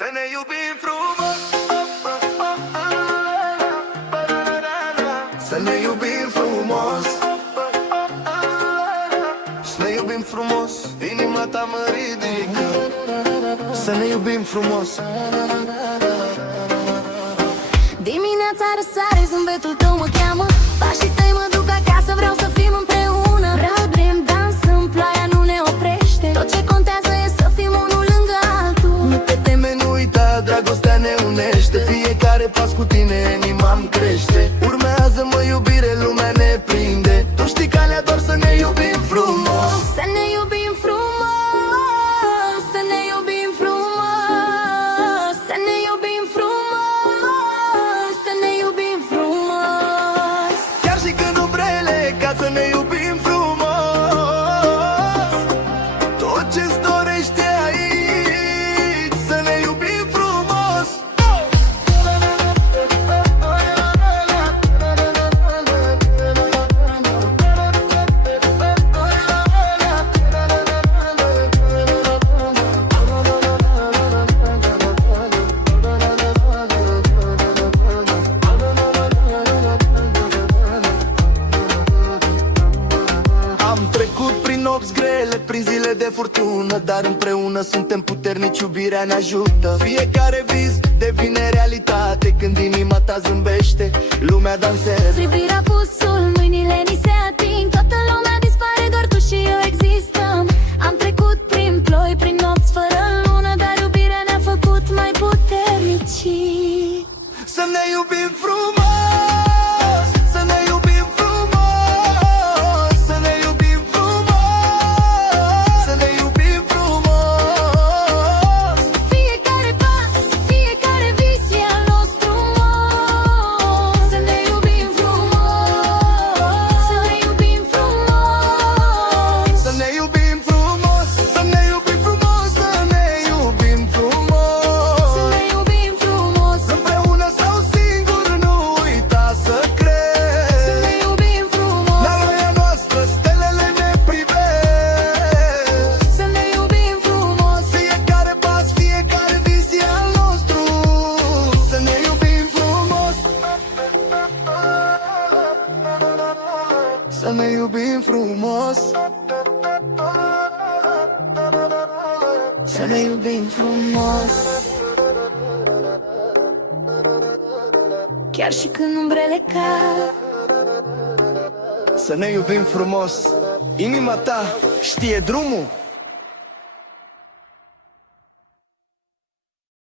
Să ne iubim frumos, să ne iubim frumos, să ne iubim frumos. Inima ta mă ridică. Să ne iubim frumos. Dimineața răsare, zâmbetul tău mă cheamă, pașii tăi mă duc acasă, vreau să fim împreună. Vreau dream, dansăm, ploaia nu ne oprește. Tot ce contează e să fim unul lângă altul. Nu te teme, nu uita, dragostea ne unește. Fiecare pas cu tine inima-mi crește. Urmează-mă iubire, lumea ne prinde. Tu știi calea, doar să ne iubim frumos. Să ne iubim frumos, să ne iubim frumos, să ne iubim frumos, să ne iubim frumos. Chiar și când umbrele ca să ne iubim frumos. Tot ce-ți dorește aici, să ne iubim frumos. Am trecut prin nopți grele, prin zile de furtună, dar împreună suntem puternici, iubirea ne ajută. Fiecare vis devine realitate când inima ta zâmbește, lumea dansează. Privirea pusul, mâinile ni se ating, toată lumea dispare, doar tu și eu existăm. Am trecut prin ploi, prin nopți fără lună, dar iubirea ne-a făcut mai puternici. Să ne iubim frumos, să ne iubim frumos, să ne iubim frumos, să ne iubim frumos. Fiecare pas, fiecare vis e al nostru mod. Să ne iubim frumos, să ne iubim frumos, Să ne iubim frumos, să ne iubim frumos, să ne iubim frumos. să ne iubim frumos, Împreună sau singur, nu uita să crezi. să ne iubim frumos, La voia noastră stelele ne privesc. să ne iubim frumos, Fiecare pas, fiecare vis e al nostru. Să ne iubim frumos. Să ne iubim frumos. să ne iubim frumos. Chiar și când umbrele cad, Să ne iubim frumos. Inima ta știe drumul.